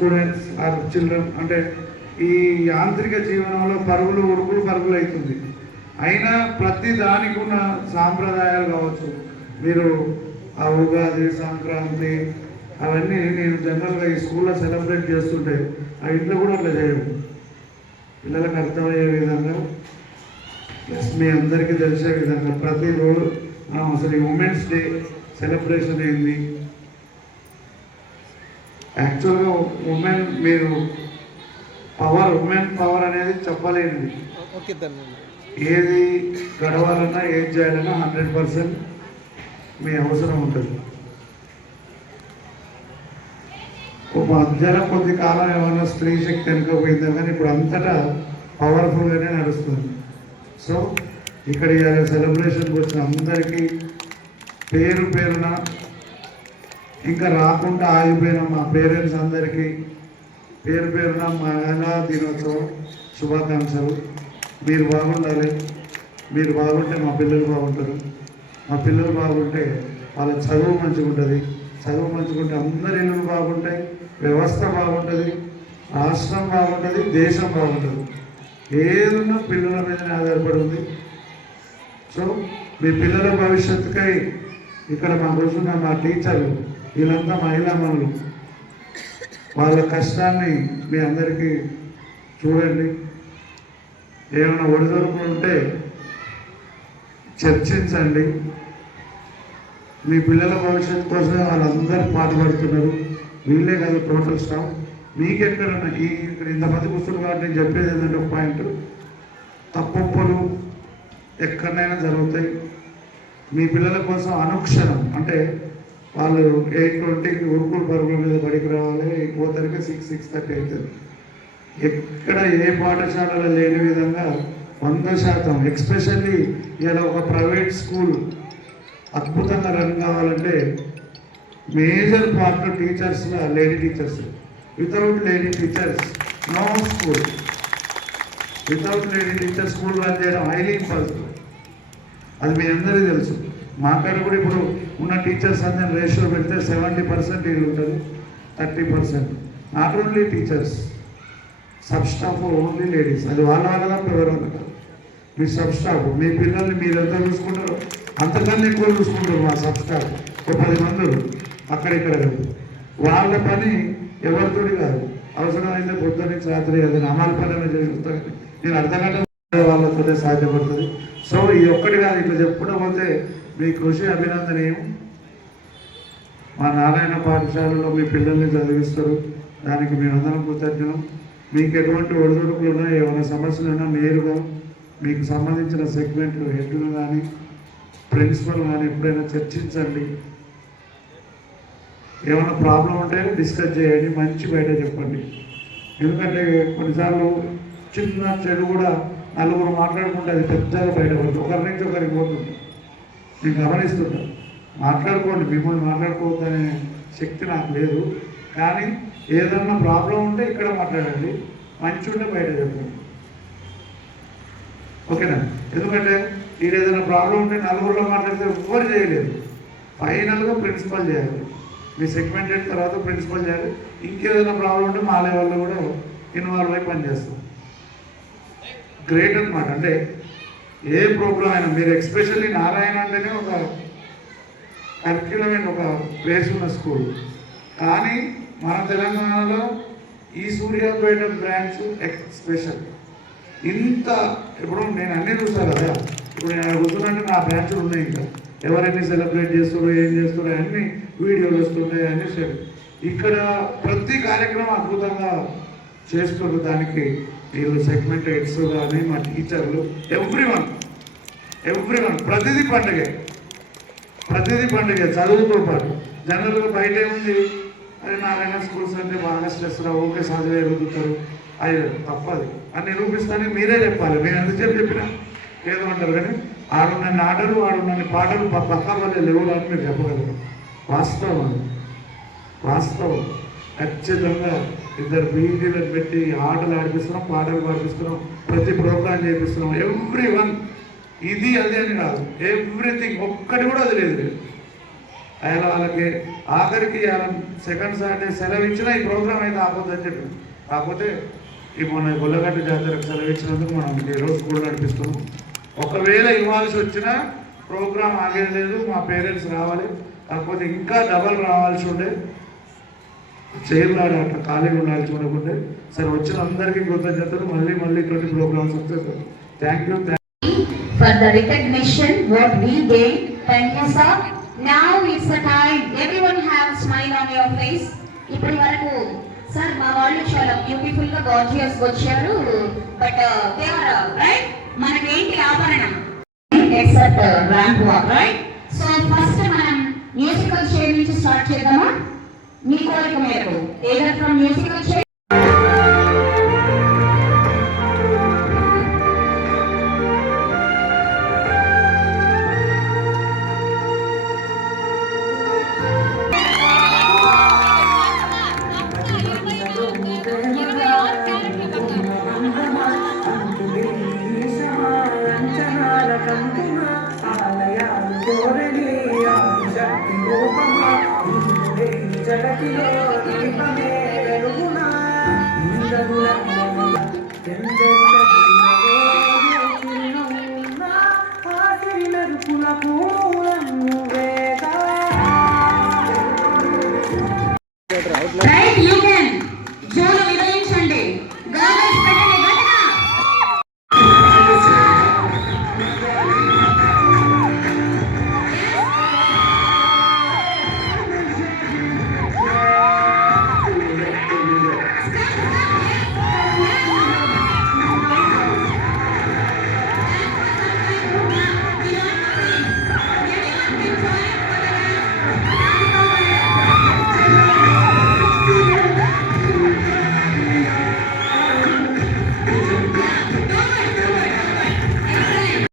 Students are children అంటే ఈ యాంత్రిక జీవనంలో పరుగులు ఉరుకులు పరుగులు అవుతుంది. అయినా ప్రతి దానికి ఉన్న సాంప్రదాయాలు కావచ్చు, మీరు ఆ ఉగాది సంక్రాంతి అవన్నీ నేను జనరల్గా ఈ స్కూల్లో సెలబ్రేట్ చేస్తుంటే ఆ ఇంట్లో కూడా అట్లా చేయడం పిల్లలకు అర్థమయ్యే విధంగా ప్లస్ మీ అందరికీ తెలిసే విధంగా ప్రతిరోజు అసలు ఈ ఉమెన్స్ డే సెలబ్రేషన్ ఏంది, యాక్చువల్గా ఉమెన్ మీరు ఉమెన్ పవర్ అనేది చెప్పలేనిది. ఏది గడవాలన్నా ఏం చేయాలన్నా 100% మీ అవసరం ఉంటుంది. మధ్యలో కొద్ది కాలం ఏమైనా స్త్రీ శక్తి వెనుకపోయిందా కానీ ఇప్పుడు అంతటా పవర్ఫుల్గానే నడుస్తుంది. సో ఇక్కడ సెలబ్రేషన్కి వచ్చిన అందరికీ పేరు పేరున ఇంకా రాకుండా ఆగిపోయిన మా పేరెంట్స్ అందరికీ పేరు పేరున మహిళా దినోత్సవం శుభాకాంక్షలు. మీరు బాగుండాలి, మీరు బాగుంటే మా పిల్లలు బాగుంటారు, మా పిల్లలు బాగుంటే వాళ్ళ చదువు మంచిగా ఉంటుంది, చదువు మంచిగా ఉంటే అందరి ఇళ్ళు బాగుంటాయి, వ్యవస్థ బాగుంటుంది, రాష్ట్రం బాగుంటుంది, దేశం బాగుంటుంది. ఏదున్నా పిల్లల మీదనే ఆధారపడి ఉంది. సో మీ పిల్లల భవిష్యత్తుకై ఇక్కడ మా కూర్చున్న మా టీచర్లు వీళ్ళంతా మహిళామణులు, వాళ్ళ కష్టాన్ని మీ అందరికీ చూడండి. ఏమైనా ఒడిదొడుకులు ఉంటే చర్చించండి. మీ పిల్లల భవిష్యత్తు కోసమే వాళ్ళందరూ పాటుపడుతున్నారు. వీళ్ళే కాదు టోటల్ స్టాఫ్. మీకెక్కడన్నా ఇక్కడ ఇంతమంది కూర్చున్నారు కాబట్టి నేను చెప్పేది ఏంటంటే ఒక పాయింట్, తప్పొప్పులు ఎక్కడైనా జరుగుతాయి. మీ పిల్లల కోసం అనుక్షణం అంటే వాళ్ళు 8:20కి ఉరుకులు పరుగుల మీద బడికి రావాలి, పోతారికి 6:30 అవుతుంది. ఎక్కడ ఏ పాఠశాలలో లేని విధంగా 100% ఎక్స్పెషల్లీ ఇలా ఒక ప్రైవేట్ స్కూల్ అద్భుతంగా రన్ కావాలంటే మేజర్ పార్ట్ టీచర్స్లో lady teachers. Without lady teachers no school. Without lady teacher school run చేయడం హైలీ ఇంపాసిబుల్. అది మీ అందరికీ తెలుసు. మా కాడ కూడా ఇప్పుడు ఉన్న టీచర్స్ అందరి రేషియో పెడితే 70% ఇది ఉంటుంది, 30%. Not only teachers, sub staff only ladies. అది వాళ్ళ తప్ప ఎవరు కాదు. మీ సబ్ స్టాఫ్ మీ పిల్లల్ని మీరు ఎంత చూసుకుంటారో అంతకన్నా ఎక్కువ చూసుకుంటారు మా సబ్ స్టాఫ్. ఒక 10 మంది అక్కడిక్కడ వాళ్ళ పని ఎవరితోటి కాదు. అవసరమైతే పొద్దున్న నుంచి రాత్రి అది అమలు పనులు చేస్తాను. నేను అర్ధగంట వాళ్ళతోనే సాధ్యపడుతుంది. సో ఈ ఒక్కటి కాదు, ఇట్లా చెప్పుకుంటూ పోతే మీ కృషి అభినందనీయం. మా నారాయణ పాఠశాలలో మీ పిల్లల్ని చదివిస్తారు, దానికి మేమందరం కృతజ్ఞం. మీకు ఎటువంటి ఒడిదుడుకులు ఉన్నా, ఏమైనా సమస్యలు ఉన్నా నేరుగా మీకు సంబంధించిన సెగ్మెంట్ హెడ్లు కానీ ప్రిన్సిపల్ కానీ ఎప్పుడైనా చర్చించండి. ఏమైనా ప్రాబ్లం ఉంటే డిస్కస్ చేయండి, మంచి బయట చెప్పండి. ఎందుకంటే కొన్నిసార్లు చిన్న చెడు కూడా నలుగురు మాట్లాడుకుంటే అది పెద్దగా బయటపడుతుంది, ఒకరి నుంచి ఒకరికి పోతుంది. నేను గమనిస్తుంటాను. మాట్లాడుకోండి, మిమ్మల్ని మాట్లాడుకోవద్దనే శక్తి నాకు లేదు. కానీ ఏదన్నా ప్రాబ్లం ఉంటే ఇక్కడ మాట్లాడండి, మంచి ఉంటే బయట చెప్పండి. ఓకేనా? ఎందుకంటే ఇది ఏదైనా ప్రాబ్లం ఉంటే నలుగురిలో మాట్లాడితే ఎవ్వరు చేయలేదు. ఫైనల్గా ప్రిన్సిపల్ చేయాలి. మీ సెగ్మెంట్ అయిన తర్వాత ప్రిన్సిపల్ చేయాలి. ఇంకేదైనా ప్రాబ్లం ఉంటే మా లెవెల్లో కూడా ఇన్వాల్వ్ అయి పనిచేస్తాం. గ్రేట్ అనమాట. అంటే ఏ ప్రోగ్రామ్ అయినా మీరు ఎక్స్పెషల్లీ నారాయణ అంటేనే ఒక కరిక్యులమైన ఒక ప్లేస్ ఉన్న స్కూల్. కానీ మన తెలంగాణలో ఈ సూర్యాపేట బ్రాంచ్ స్పెషల్. ఇంత ఇప్పుడు నేను అన్నీ చూస్తాను కదా, ఇప్పుడు నేను కూర్చున్నట్టు నా బ్రాంచ్లు ఉన్నాయి. ఇంకా ఎవరైనా సెలబ్రేట్ చేస్తారో ఏం చేస్తారో అన్నీ వీడియోలు వస్తున్నాయి అన్నీ. ఇక్కడ ప్రతి కార్యక్రమం అద్భుతంగా చేస్తున్నారు. దానికి వీళ్ళు సెగ్మెంట్ హెడ్స్ కానీ మా టీచర్లు ఎవ్రీవన్ ప్రతిదీ పండుగ చదువుతో పాటు. జనరల్గా బయట ఏముంది, అది నారాయణ స్కూల్స్ అంటే బాగా స్ట్రెస్ రా, ఓకే సహజంగా ఎదుగుతారు, అది తప్పదు అని నిరూపిస్తానే మీరే చెప్పాలి. నేను ఎంతసేపు చెప్పినా ఏదో అంటారు, కానీ ఆడున్నన్ని ఆటలు ఆడున్నన్ని పాటలు పక్క వాళ్ళే లేవు అని మీరు చెప్పగలరు. వాస్తవం ఖచ్చితంగా ఇద్దరు పీఈటీలను పెట్టి ఆటలు ఆడిపిస్తున్నాం, పాటలు పాడిపిస్తున్నాం, ప్రతి ప్రోగ్రాం చేపిస్తున్నాం. ఎవ్రీవన్ ఇది అదే అని కాదు, ఎవ్రీథింగ్ ఒక్కటి కూడా అది లేదు. అయ్యా వాళ్ళకి ఆఖరికి సెకండ్ సాటర్డే సెలవు ఇచ్చినా ఈ ప్రోగ్రామ్ అయితే ఆపోద్దని చెప్పి, కాకపోతే ఈ మొన్న గొల్లగడ్డ జాతరకు సెలవు ఇచ్చినందుకు మనం ఈ రోజు కూడా నడిపిస్తున్నాం. ఒకవేళ ఇవ్వాల్సి వచ్చినా ప్రోగ్రామ్ ఆగేది లేదు, మా పేరెంట్స్ రావాలి, కాకపోతే ఇంకా డబల్ రావాల్సి ఉండే, చైర్లాడు అట్లా ఖాళీగా ఉండాల్సి ఉండకుంటే. సరే వచ్చిన అందరికీ కృతజ్ఞతలు. మళ్ళీ ఇటువంటి programme success. Thank you. For the recognition what we gained, thank you sir. Now it's the time everyone have smile on your face. ఇప్పటి వరకు సార్ మా వాళ్ళు చాలా బ్యూటిఫుల్ గా గార్జియస్ వచ్చారు, బట్ దే ఆర్ రైట్. మనకేంటి ఆభరణం except ramp walk, right? So first మనం మ్యూజికల్ చైర్ నుంచి స్టార్ట్ చేద్దామా? మీ కోరిక మేరకు ఏదర్ ఫ్రమ్ మ్యూజికల్ చైర్.